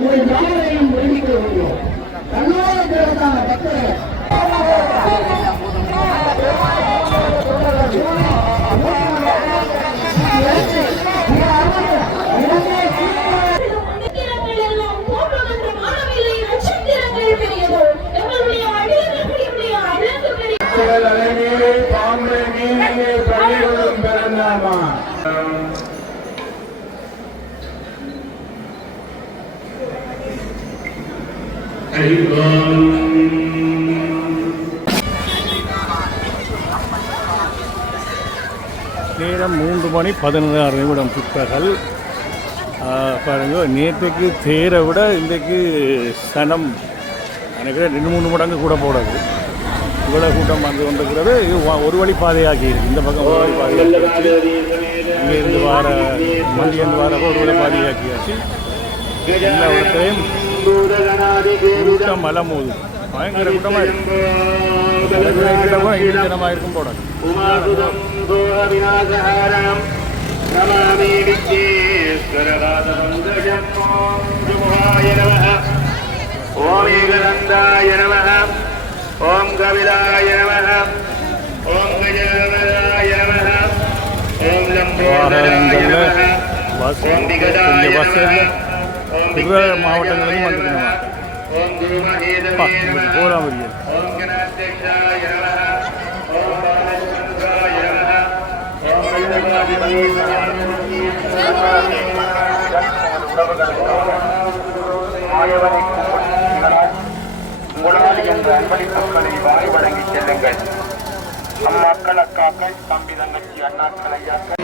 உங்கள் யாவரையும் வேண்டிக் கொள்கிறோம். கண்ணோரத்திற்கான பக்தர்கள் நேரம் 3:16 பிற்பகல். பாருங்க, நேற்றுக்கு தேரை விட இன்றைக்கு சனம் எனக்கு 2-3 மடங்கு கூட போடாது. இவ்வளோ கூட்டம் வந்து கொண்டிருக்கிறது. இது ஒரு வழி பாதையாகி இருக்கு. இந்த பக்கம் ஒரு வழி பாதையாக்கி, இங்கேருந்து வார மண்டியிருந்து வார ஒரு வழி பாதையாக்கியாச்சு. எல்லா இடத்துலையும் கூட்டம் மலம் போகுது. பயங்கர கூட்டமாக இருக்கு. ஜனமாக இருக்கும் போட ஓம் ஏகதந்தாய நமः ஓம் கபிலாய நமः ஓம் கஜானனாய நமः ஓம் லம்போதராய நமः ஓம் விகடாய நமः ஓம் மாவட்டங்களிலும் வந்துருக்கணும். ஓம் குருமஹேதவே நமः போராமரியா ஓம் கணாத்யக்ஷாய நமः ஓம் பாலச்சந்திராய நமः ஓம் உங்களால் என்ற அன்பளிப்புகளை வாய் வழங்கி செல்லுங்கள். அம்மாக்கள், அக்காக்கள், தம்பி, தங்கச்சி, அண்ணாக்கள், ஐயாக்கள்.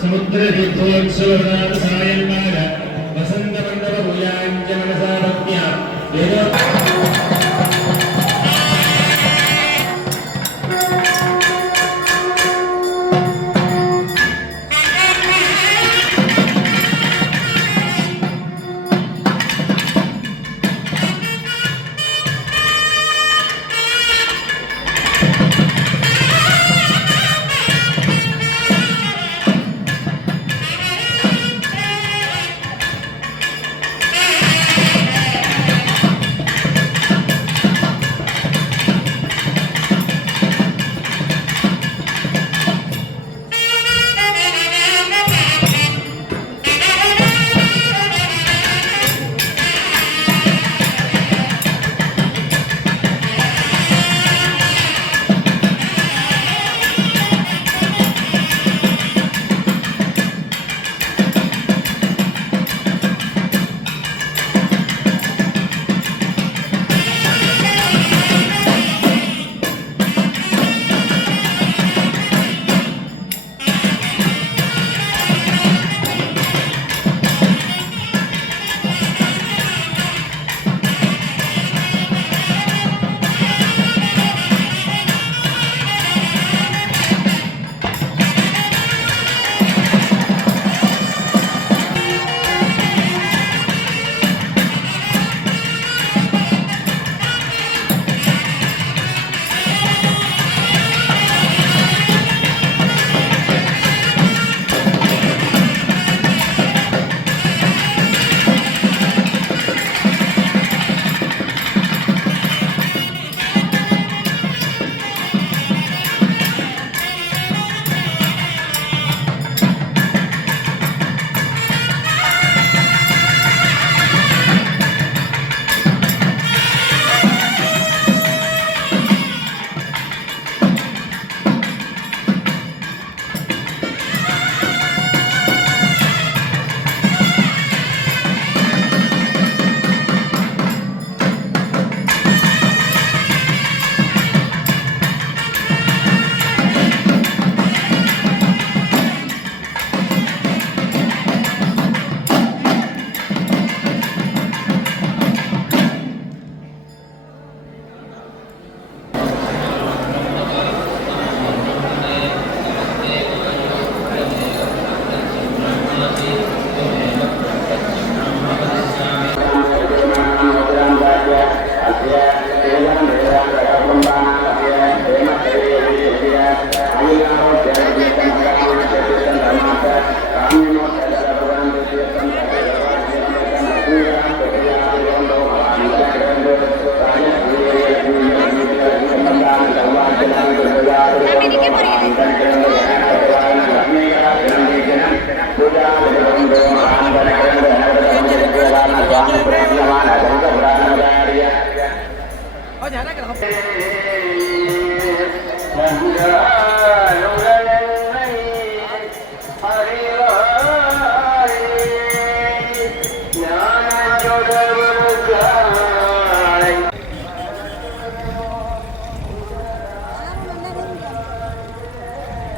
समुद्र तीर्थोत्सव सायंकाल वसंत मंडप पूजांच मनसा भक्त्या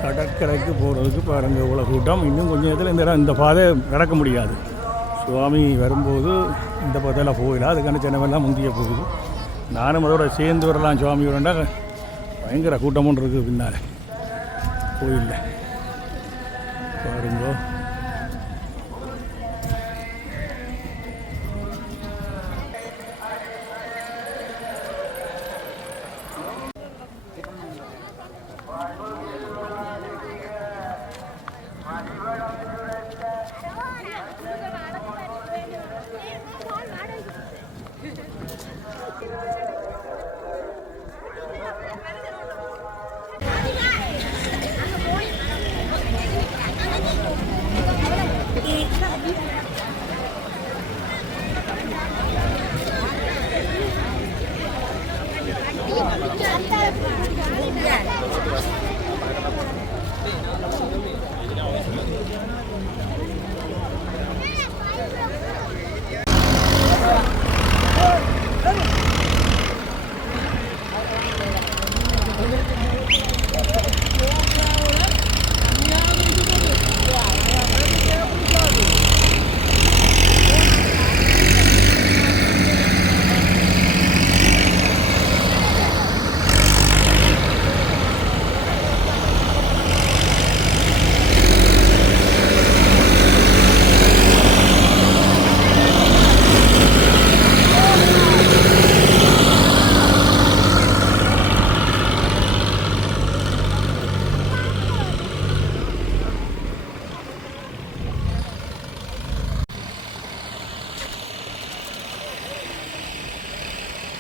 கடற்கரைக்கு போகிறதுக்கு பாருங்கள் இவ்வளோ கூட்டம். இன்னும் கொஞ்சம் நேரத்தில் இந்த இடம் இந்த பாதை நடக்க முடியாது. சுவாமி வரும்போது இந்த பாதையில் போயிடலாம். அதுக்கான ஜனமெல்லாம் முந்திய போகுது. நானும் அதோட சேர்ந்து வரலாம் சுவாமியோடா. பயங்கர கூட்டம் ஒன்று இருக்குது பின்னால் கோயிலில் பாருங்கோ.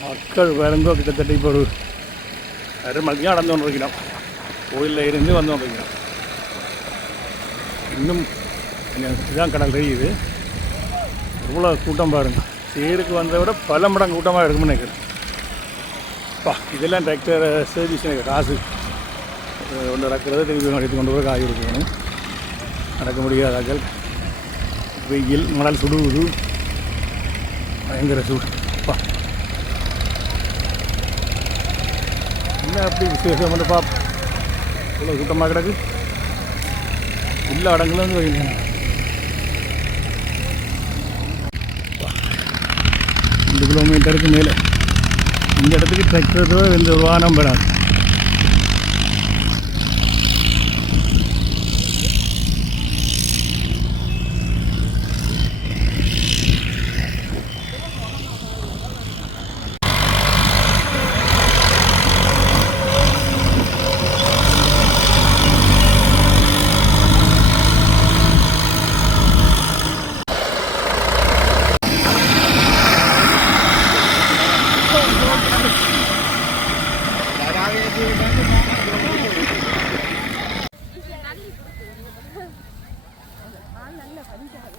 மக்கள் வேறுங்கோ கிட்டத்தட்ட இப்போ ஒரு அரை மணிக்கு நடந்து கொண்டிருக்கிறோம். கோயிலில் இருந்து வந்து கொண்டிருக்கிறோம். இன்னும் இதுதான் கடல் தெரியுது. எவ்வளோ கூட்டம் பாருங்கள். சேருக்கு வந்ததை விட பல மடங்கு கூட்டமாக இருக்கும்னு நினைக்கிறேன். இதெல்லாம் டிராக்டர் சர்வீஸ் காசு ஒன்று நடக்கிறது திருப்பி எடுத்து கொண்டு போய் காய் இருக்கணும். நடக்க முடியாதாக்கள். வெயில் மணல் சுடுவது பயங்கர சூடு. என்ன அப்படி விசேஷம் வந்து பார்ப்போம். இவ்வளோ கூட்டமாக கிடக்கு. எல்லா இடங்களும் வந்து 2 கிலோமீட்டருக்கு மேலே இந்த இடத்துக்கு டிராக்டர் எந்த ஒரு வாகனம் பெறாது.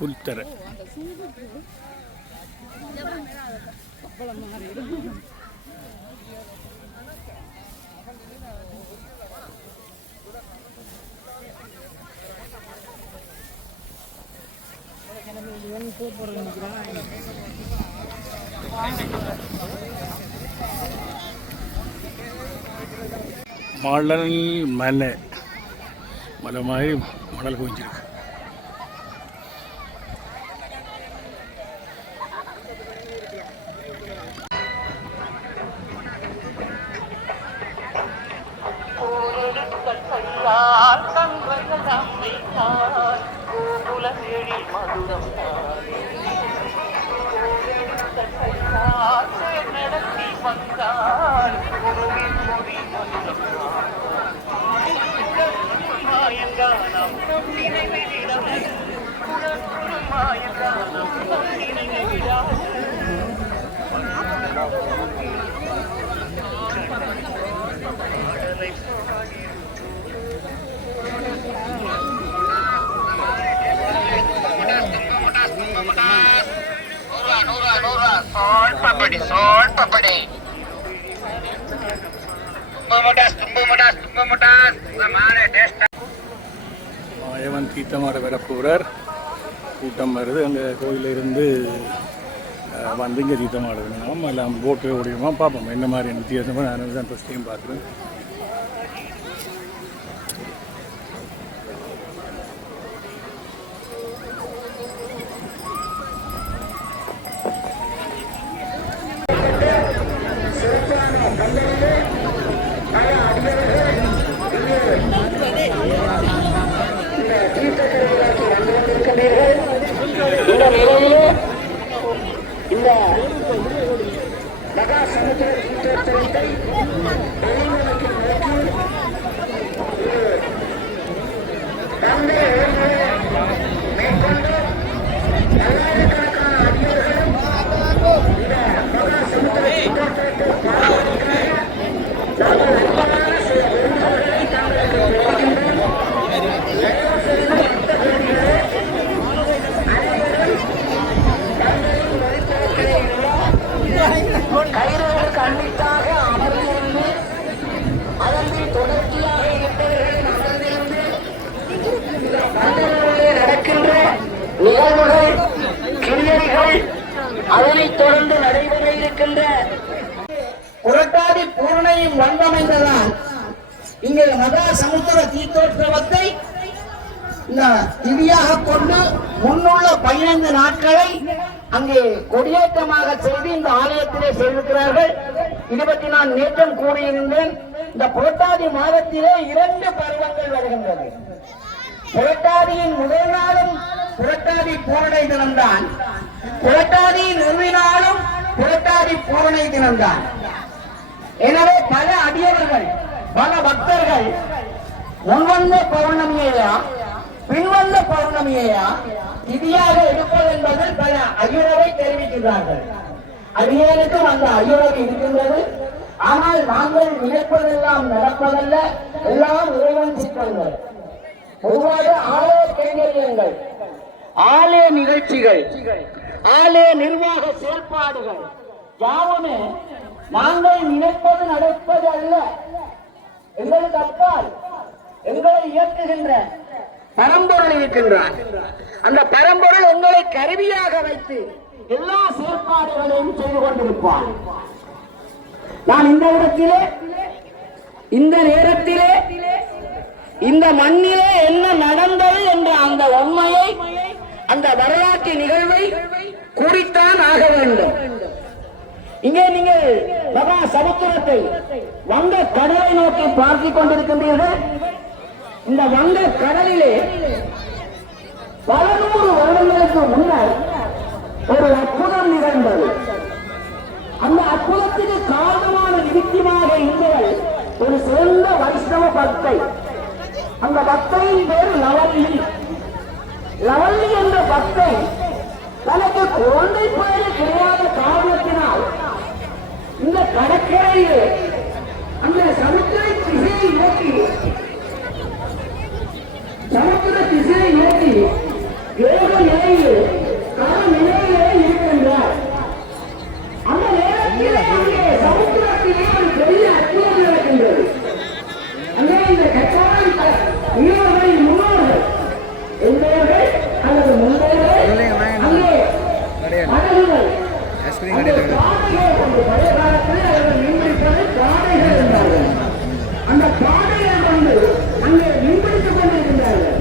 புல்தரை மணல் மலை மலை மாதிரி மணல் குவிஞ்சிருக்கு. Sol papadi. மாயவன் தீர்த்தமாட வர போகிறார். கூட்டம் வருது. அங்கே கோயிலிருந்து வந்து இங்கே தீர்த்தமாட வேணும். எல்லாம் போட்டு ஓடிடுமா பார்ப்போம் என்ன மாதிரி வித்தியாசமாக. நான் தான் ஃபஸ்ட் டைம் பார்க்குறேன். இந்த நிலையிலே இந்த மகா சமுத்திர தீர்த்தத்தை மேற்கொண்டு பல்லாயிரக்கணக்கான அடியர்களும் இந்த மகா சமுத்திர தீர்த்தத்தை நாங்கள் அன்பான சில விருந்தவர்களை தாங்களுக்கு தெரிவிக்கின்றோம். கைரோடு கண்ணிட்டாக அமர்ந்திருந்து அதன்பின் தொடர்ச்சியாக இருப்பவர்களின் அமர்ந்திருந்து மண்டலங்களிலே நடக்கின்ற நிகழ்வுகள் கிரியைகள் அதனைத் தொடர்ந்து நடைபெற இருக்கின்ற புரட்டாதி பூர்ணையும் வந்தமைந்ததான் இங்கே மகா சமுத்திர தீர்த்தோற்சவத்தை இந்த திதியாக கொண்டு முன்னுள்ள 15 நாட்களை அங்கே கொடியேற்றமாக செய்து இந்த ஆலயத்திலே செய்திருக்கிறார்கள். 24 நேற்றம் கூறியிருந்தேன். இந்த புரட்டாதி மாதத்திலே 2 பருவங்கள் வருகின்றது. புரட்டாதியின் முதல் நாளும் புரட்டாதி பூரணை தினம்தான். புரட்டாதியின் இறுதி நாளும் புரட்டாதி பூரணை தினம்தான். எனவே பல அடியவர்கள் பல பக்தர்கள் முன்வந்த பௌர்ணமியையா பின்வந்த பௌர்ணமியையா திதியாக எடுப்பது என்பதில் பல ஐயுறவை தெரிவிக்கிறார்கள். அடியேனுக்கும் அந்த ஐயுறவு இருக்கின்றது. ஆனால் நாங்கள் நினைப்பதெல்லாம் நடப்பதல்ல, எல்லாம் இறைவன் சித்தங்கள். பொதுவாக ஆலய கைங்கரியங்கள், ஆலய நிகழ்ச்சிகள், ஆலய நிர்வாக செயல்பாடுகள் யாவுமே நாங்கள் நினைப்பது நடப்பது அல்ல. எங்களுக்கு அப்பால் எங்களை இயக்குகின்ற பரம்பொருள் இருக்கின்றார். அந்த பரம்பொருள் உங்களை கருவியாக வைத்து எல்லா செயற்பாடுகளையும் செய்து கொண்டிருப்பார். நான் இந்த இடத்திலே இந்த நேரத்திலே இந்த மண்ணிலே என்ன நடந்தது என்ற அந்த உண்மையை அந்த வரலாற்று நிகழ்வை கூறித்தான் ஆக வேண்டும். இங்கே நீங்கள் மகா சமுத்திரத்தை வங்க கடலை நோக்கி பார்த்துக் கொண்டிருக்கின்றீர்கள். இந்த வங்க கடலிலே பல 100 வருடங்களுக்கு முன்னர் ஒரு அற்புதம் நிகழ்ந்தது. அந்த அற்புதத்துக்கு காரணமான நிமித்தமாக இருந்தவர் ஒரு சிறந்த வைஷ்ணவ பக்தை. அந்த பக்தையின் பேர் லவல்லி. லவல்லி என்ற பக்தை தனக்கு குழந்தை பேரு கிடையாத காரணத்தினால் இந்த கடற்கரையில் அந்த சமுத்திர திசையை நோக்கி ஏக நிலையில் கால நிலையிலே இருக்கின்றார். அந்த நேரத்திலே அங்கே சமுத்திரத்திலே ஒரு பெரிய அற்புதம் நடக்கின்றது. அங்கே இந்த கட்டாயம் முன்னோர்கள் என்பவர்கள் அல்லது முன்னோர்கள் அங்கே படகுகள் பாடைகள் கொண்டு பழைய காலத்தில் அவர்கள் மீன்பிடிப்பதை பாடைகள் என்றார்கள். அந்த பாடைகள் கொண்டு அங்கே மீன்பிடித்துக் கொண்டிருக்கின்றார்கள்.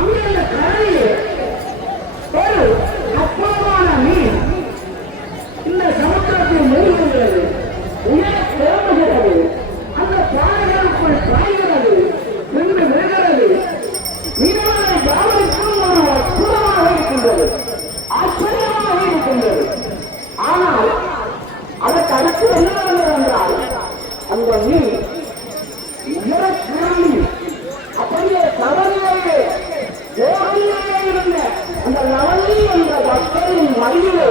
அங்கே அந்த கடலில் ஒரு அற்புதமான மீன் இந்த சமுத்திரத்தில் மூழ்குகிறது, உயர தேடுகிறது, அந்த பாறைகளுக்குள் பாய்கிறது, நின்று விழுகிறது. மீனவர்கள் யாவருக்கும் ஒரு அற்புதமாக இருக்கின்றது, ஆச்சரியமாக இருக்கின்றது. ஆனால் அதற்கு அடுத்து என்ன நடந்தது என்றால் அந்த மீன் அப்படியே கடலிலேயே ஓடியே இருந்த அந்த லவல்லி என்ற பக்தரின் மடியிலே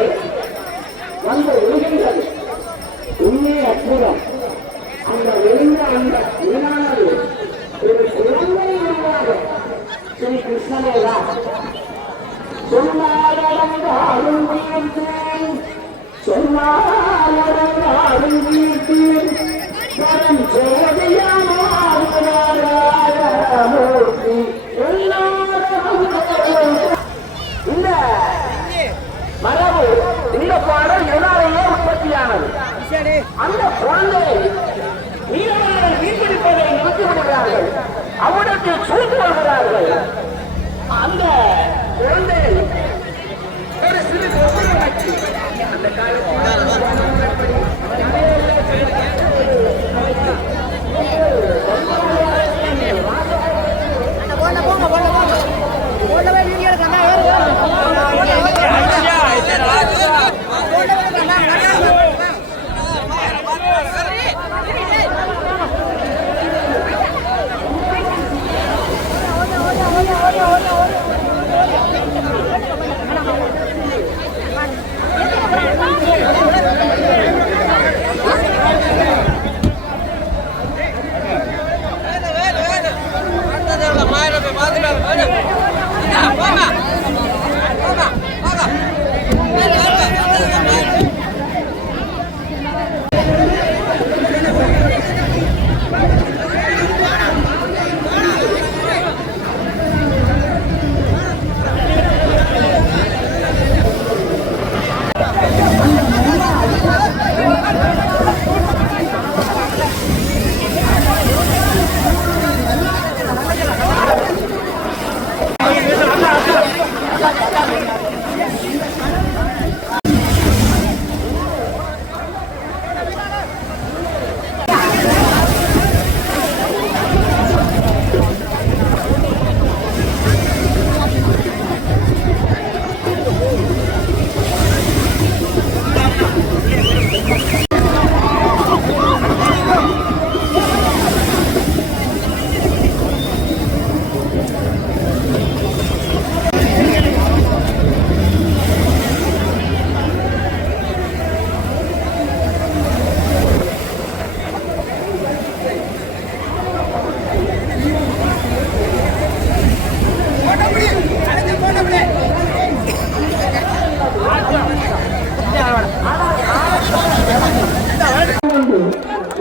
வந்து விழுகின்றது. உண்மை அற்புதம். அந்த விழுந்த அந்த மீனானது ஒரு குழந்தை உருவாக ஸ்ரீ கிருஷ்ணனேதான் சொன்னாலும் சொன்னாலும் அருந்தீர்த்து வரம் சோதியமாமூர்த்தி இந்த மரபு இந்த பாடல் இதனாலேயே உற்பத்தியானது. அந்த குழந்தை மீனவர்கள் மீன்பிடிப்பதை நிறுத்திவிடுகிறார்கள், அவனுக்கு சூழ்ந்து வருகிறார்கள். அந்த குழந்தை ஒரு சிறு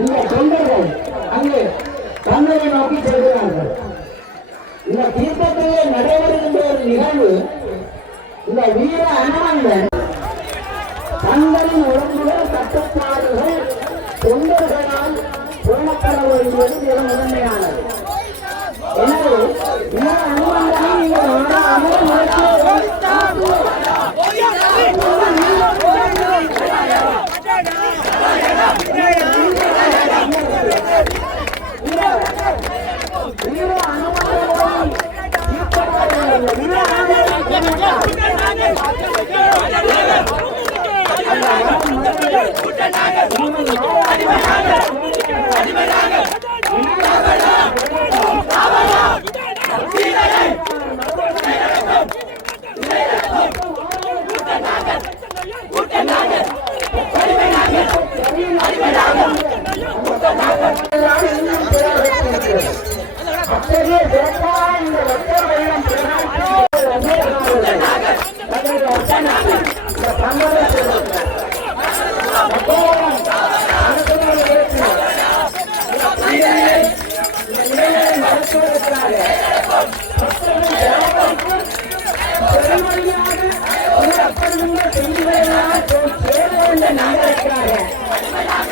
அந்த தொண்டர்கள் அங்கே தங்களை நோக்கி செல்கிறார்கள். இந்த தீர்த்தத்திலே நடைபெறுகின்ற ஒரு நிகழ்வு, இந்த வீர அனுமந்தன் தங்களின் உடம்புகள் கட்டுப்பாடுகள் தொண்டர்களால் சொல்லப்பட வேண்டியது மிக முதன்மையானது. எனவே வீர அனுமந்தனை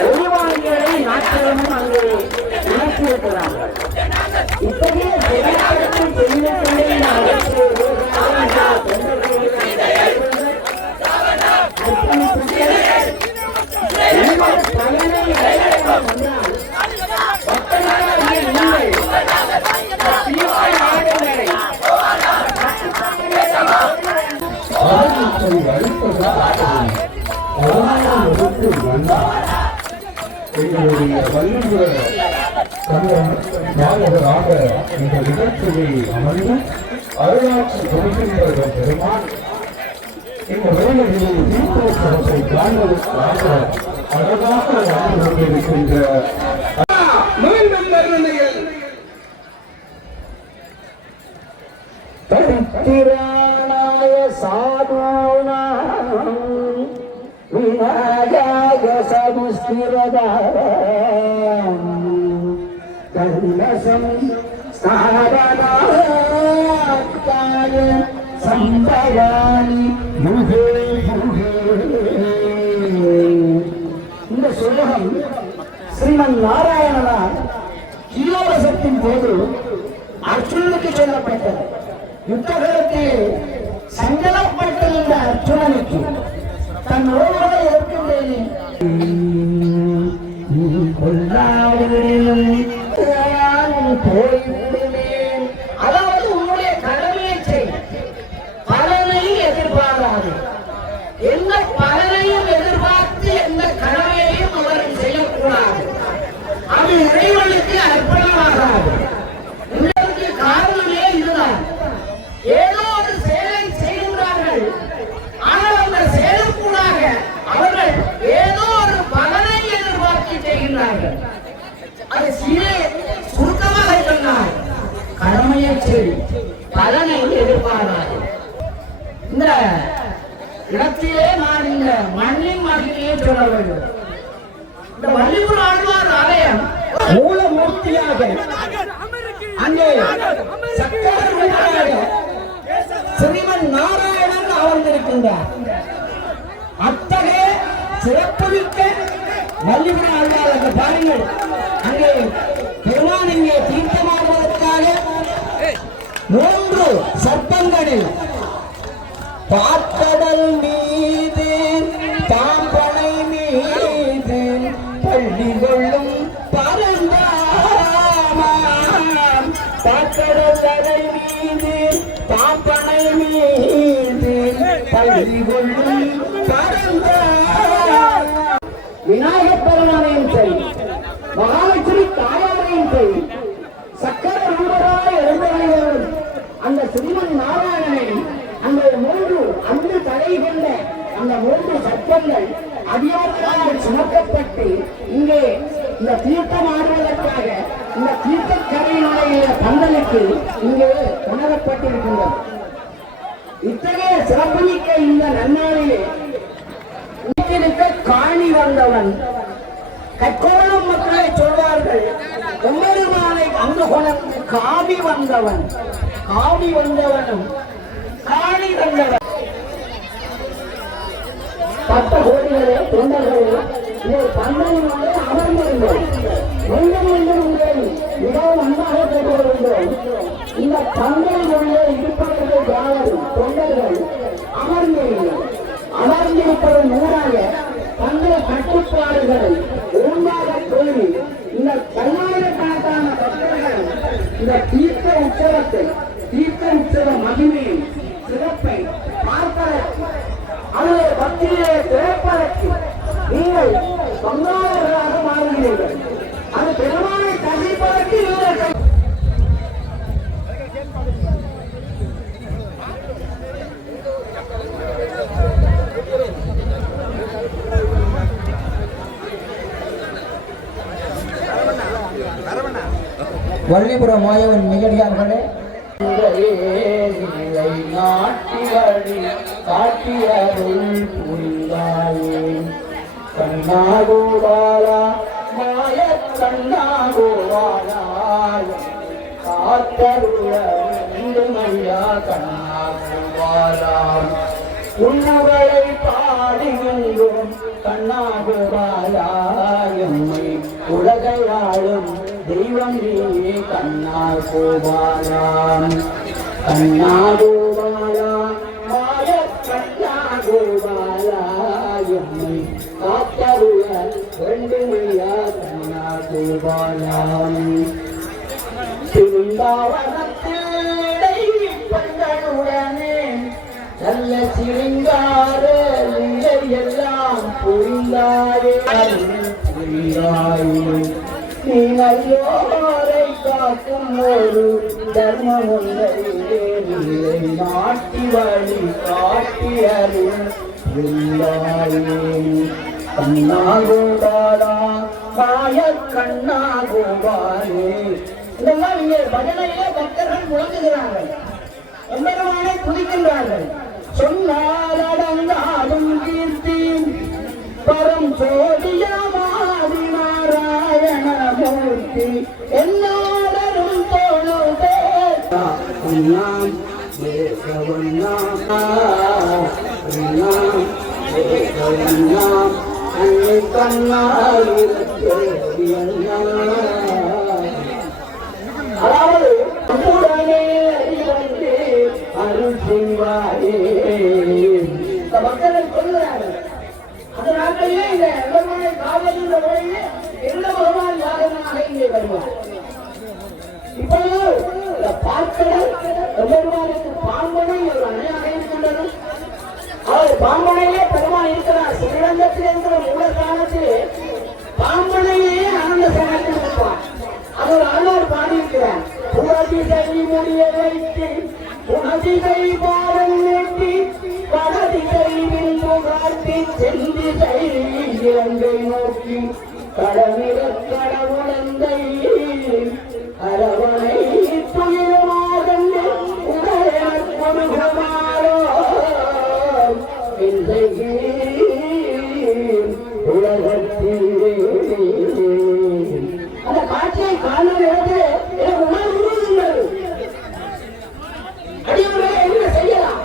ஒளிவாங்கிகளை நாட்களும் அங்கே நடத்தியிருக்கிறார்கள். இத்தகைய பெரியாரத்தில் பெண்களை எங்களுடைய வல்லுந நாயகராக இந்த நிகழ்ச்சியில் அமர்ந்து அருளாட்சி கொடுக்கின்றவர் பெருமான் இந்த வேலைகளில் தீர்ப்பத்தை காண்பதற்காக அழகாக வாழ்ந்து கொண்டிருக்கின்ற மீண்டும் வருணையில் பரித்திராணாய சாதுனா விநாயக சதுஸ்த கல்லசம் ஸ்தாபனாத்காய சம்பவானி யுகே யுகே. இந்த சுலகம் ஸ்ரீமன் நாராயணனார் கீழோரசத்தின் போது அர்ஜுனனுக்கு சொல்லப்பட்டது. யுத்தகலத்தில் சஞ்சலப்பட்டிருந்த அர்ஜுனனுக்கு தன் ஓரோடு இருக்கின்றேன் போய்விடுவேன். அதாவது உன்னுடைய கடமையை செய், பலனை எதிர்பாராது. எந்த பலனையும் எதிர்பார்த்து எந்த கடமையையும் அவர்கள் செய்யக்கூடாது. அது இறைவனுக்கு அர்ப்பணமாகாது. இதற்கு காரணமே இதுதான். ஏதோ ஒரு செயலை செய்கின்றார்கள், ஆனால் அந்த செயலுக்குள்ளாக அவர்கள் ஏதோ ஒரு பலனை எதிர்பார்த்து செய்கின்றார்கள். அது சுருக்கமாக சொன்னார், கடமையை செய், பலனை எதிர்பாராது. இந்த இடத்திலே நான் இந்த மண்ணின் மகிமையை சொல்ல வேண்டும். இந்த வள்ளியூர் ஆழ்வார் ஆலயம் மூலமூர்த்தியாக அங்கே சக்கரவர்த்தியாக ஸ்ரீமன் நாராயணன் அமர்ந்திருக்கின்றார். அத்தகைய சிறப்புமிக்க வள்ளியூர் ஆழ்வார் அங்கே பாருங்கள். அங்கே பெருமான் இங்கே தீர்த்தமாடுவதற்காக 3 சர்ப்பங்களில் பாக்கடல் மீது பாம்பனை மீது பள்ளி கொள்ளும் பரந்தாமாம். பாக்கடல் அலை மீது பாம்பனை மீது பள்ளி கொள்ளும் பரந்தாமாம். விநாயகப் பெருமானையும் சரி, மகாலட்சுமி தாயாரையும் சரி, சக்கர ரூபராய் எழுந்தவர்கள் அந்த ஸ்ரீமன் நாராயணனை அந்த 3 அந்த தலை கொண்ட அந்த 3 சர்ப்பங்கள் அதிகாரத்தால் சுமக்கப்பட்டு இங்கே இந்த தீர்த்தம் ஆடுவதற்காக இந்த தீர்த்தக்கரையினுடைய பந்தலுக்கு இங்கே உணரப்பட்டிருக்கின்றது. இத்தகைய சிறப்புமிக்க இந்த நன்னாளிலே காணி வந்தவன் கற்கோளம் மக்களை சொல்வார்கள். எம்பெருமானை அங்கு கொண்டு காவி வந்தவன், காவி வந்தவனும் காணி வந்தவன். 10 கோடிகளே தொண்டர்களே பந்தனிலே அமர்ந்திருந்தோம். மீண்டும் மீண்டும் உங்களை மிகவும் அன்பாக கேட்டுக்கொள்கின்றோம். இந்த பந்தனில் உள்ள இருப்பவர்கள் யாரும் தொண்டர்கள் அமர்ந்திருந்தோம். அமர்ந்திருப்பது நூறாக தங்கள் கட்டுப்பாடுகளை ஒழுங்காக சொல்லி இந்த பல்லாயிரக்கணக்கான பக்தர்கள் இந்த தீர்த்த உற்சவத்தை, தீர்த்த உற்சவ மகிமையை, சிறப்பை பார்ப்பதற்கு, அவருடைய பக்தியிலே பிறப்பதற்கு நீங்கள் பங்காளர்களாக மாறுகிறீர்கள். அது பெருமானை தரிசிப்பதற்கு இவர்கள் வள்ளிபுரம் மாயவன் நிகழ்ச்சியாளர்களே, காட்டியருள் புரிந்தாயே கண்ணாகோபாலா, மாய கண்ணாகோபாலா, காத்தருள மையா கண்ணாகோபாலா. உன்னவரை பாடுகின்றோம் கண்ணாகோபாலா, எம்மை உலகையாளும் தெய்வம் நீயே கண்ணாகோபாலா. கண்ணாகோபாலா, மாய கண்ணாகோபாலா, எம்மை காத்தருள வேண்டுமையா கண்ணாகோபாலா. திருந்தாவனத்திடை பெண்களுடனே நல்ல சிருங்கார எல்லாம் புரிந்தாயே புரிந்தாயே. நீ நல்லோரை காக்கும் ஒரு தர்மம் ஒன்றை நாட்டி வழி காட்டியருள் புரிந்தாயே. கண்ணாகோபாலா, மாய கண்ணாகோபாலே. இதெல்லாம் இங்கே பஜனையிலே பக்தர்கள் முழங்குகிறார்கள், எம்பெருமானை துதிக்கின்றார்கள். சொன்னால் அடங்காதும் கீர்த்தி பரம் சோதியமா நாம் தேசவண்ணாம் தேசவண்ணாம் அன்னை கண்ணால் அதாவது உடனே வந்து அருள் செய்வாயே இந்த மக்களை சொல்லுறாங்க. அந்த நாட்களிலே இந்த எல்லமாய் காவலில் வழியே எந்த பகவான் யாருனாக இங்கே வருவார். இப்பொழுது இந்த பார்க்கடல் பெருமானுக்கு பாம்பனை ஒரு அணையாக இருக்கின்றது. அவர் பாம்பனையே பெருமான் இருக்கிறார். ஸ்ரீரங்கத்தில் இருக்கிற மூலஸ்தானத்தில் பாம்பனையே ஆனந்த ஸ்தானத்தில் இருப்பார். அவர் ஆழ்வார் பாடியிருக்கிறார். புறதிசை முடிய வைத்து புனதிசை பாடம் நீட்டி வடதிசை விந்து காட்டி செந்திசை இலங்கை நோக்கி கடமிட கடவுளந்தை அரவணை துயரமாக உடலுகமாறோ உலகத்திலே அந்த காட்சியை காணும் இடத்துல எனக்கு உணர்வு அடியோட என்ன செய்யலாம்.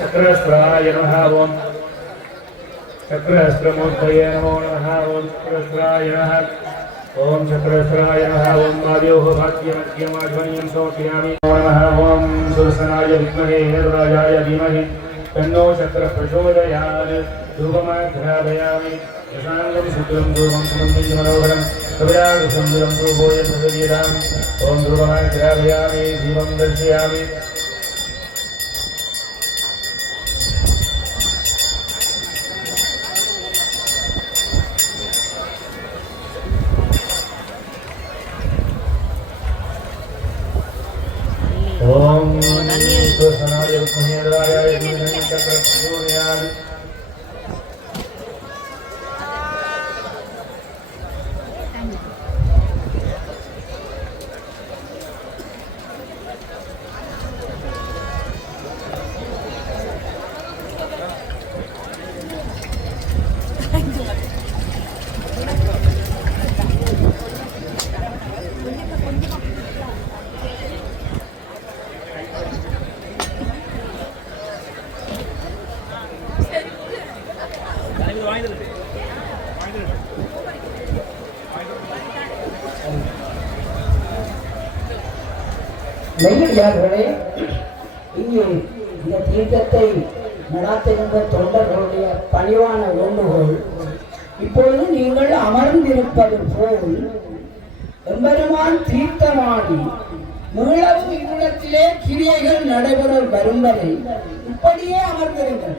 चक्रस्त्राय नमः ओम चक्रस्त्रमोदये नमो नमः ओम चक्रस्त्राय नमः ओम चक्रस्त्राय नमः ओम आद्योः भाग्यमध्यमाध्वनिं समर्पयामि नमः ओम सुरसनाय विद्महे हिरण्यराजाय धीमहि तन्नो चक्र प्रचोदयात् धूपमाघ्रापयामि यशाङ्गं शुक्रं धूपं सुगन्धिं मनोहरं कविरागसुन्दरं धूपोय प्रसज्यताम् ओम धूपमाघ्रापयामि दीपं दर्शयामि ओम सुरसनाय विद्महे हिरण्यराजाय धीमहि चक्र प्रचोदयात् நெய்யார்களே, இங்கே இந்த தீர்த்தத்தை நடாத்துகின்ற தொண்டர்களுடைய பணிவான வேண்டுகோள், இப்பொழுது நீங்கள் அமர்ந்திருப்பது போல் எம்பெருமான் தீர்த்தமாடி மீளவும் இவ்விடத்திலே கிரியைகள் நடைபெற வரும் வரை இப்படியே அமர்ந்திருங்கள்.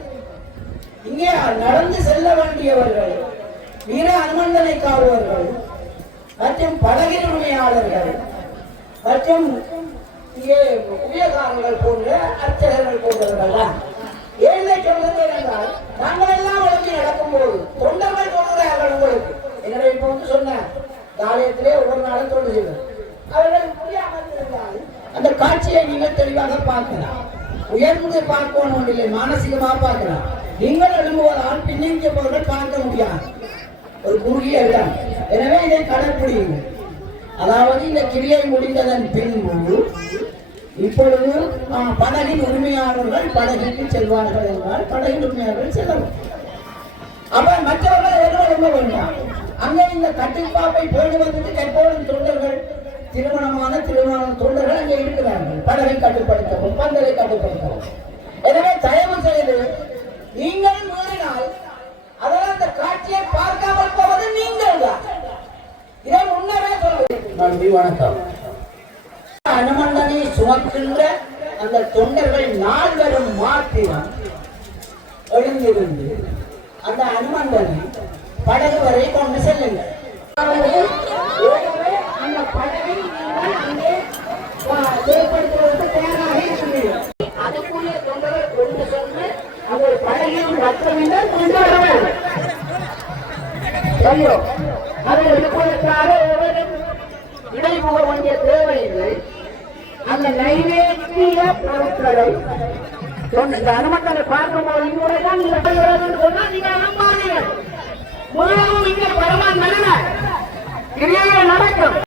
இங்கே நடந்து செல்ல வேண்டியவர்கள், வீர அனுமந்தனை காடுவர்கள் மற்றும் படகின் உரிமையாளர்கள் மற்றும் இங்கே உயர்காரர்கள் போன்ற அர்ச்சகர்கள் போன்றவர்கள் ஏழை சொல்வது என்றால் நாங்கள் எல்லாம் வழங்கி நடக்கும் போது தொண்டர்கள் சொல்கிறார்கள் உங்களுக்கு. எனவே இப்போ வந்து சொன்ன காலத்திலே ஒவ்வொரு நாளும் தொண்டு செய்வது அவர்கள் அமர்ந்திருந்தால் அந்த காட்சியை நீங்கள் தெளிவாக பார்க்கலாம். உயர்ந்து பார்க்கணும் இல்லை, மானசீகமாக பார்க்கலாம். நீங்கள் எழும்புவதால் பின்னிருப்பவர்கள் பார்க்க முடியாது, ஒரு குறுகிய இடம். எனவே இதை கடைப்பிடியுங்கள். அதாவது இந்த கிரியை முடிந்ததன் பின்பு இப்பொழுது படகின் உரிமையாளர்கள் படகிற்கு செல்வார்கள் என்றால் படகின் உரிமையாளர்கள் செல்லவும். அப்ப மற்றவர்கள் எழும்ப வேண்டாம். அங்கே இந்த கட்டுப்பாப்பை போய் வந்துட்டு கற்போடும் தொண்டர்கள், திருமண தொண்டர்கள் அங்கே இருக்கிறார்கள். படகை கட்டுப்படுத்தவும், பந்தலை கட்டுப்படுத்தவும். எனவே தயவு செய்து நீங்கள் மீறினால் அதனால் அந்த காட்சியை பார்க்காமல் போவது நீங்கள் தான். இதை முன்னரே சொல்லுங்கள். நன்றி, வணக்கம். அனுமந்தனை சுமக்கின்ற அந்த தொண்டர்கள் நால்வரும் மாத்திரம் எழுந்திருந்து அந்த அனுமந்தனை படகு வரை கொண்டு செல்லுங்கள். அந்த படகை அங்கே ஏற்படுத்துவதற்கு தயாராக இருக்கிறீர்கள். அதுக்குள்ளே தொண்டர்கள் கொண்டு சென்று அந்த படகில் ரத்தமில்லை கொண்டு வர வேண்டும். ஐயோ, அதை எடுப்பதற்காக இடைமுக வேண்டிய தேவையில்லை. அந்த நைவேத்திய பொருட்களை இந்த அனுமந்தனை பார்க்கும்போது இங்குதான் நீங்கள் சொன்னா நீங்க நம்பாதீர்கள். முதலும் இங்கே பரமான் நடன கிரியை நடக்கும்.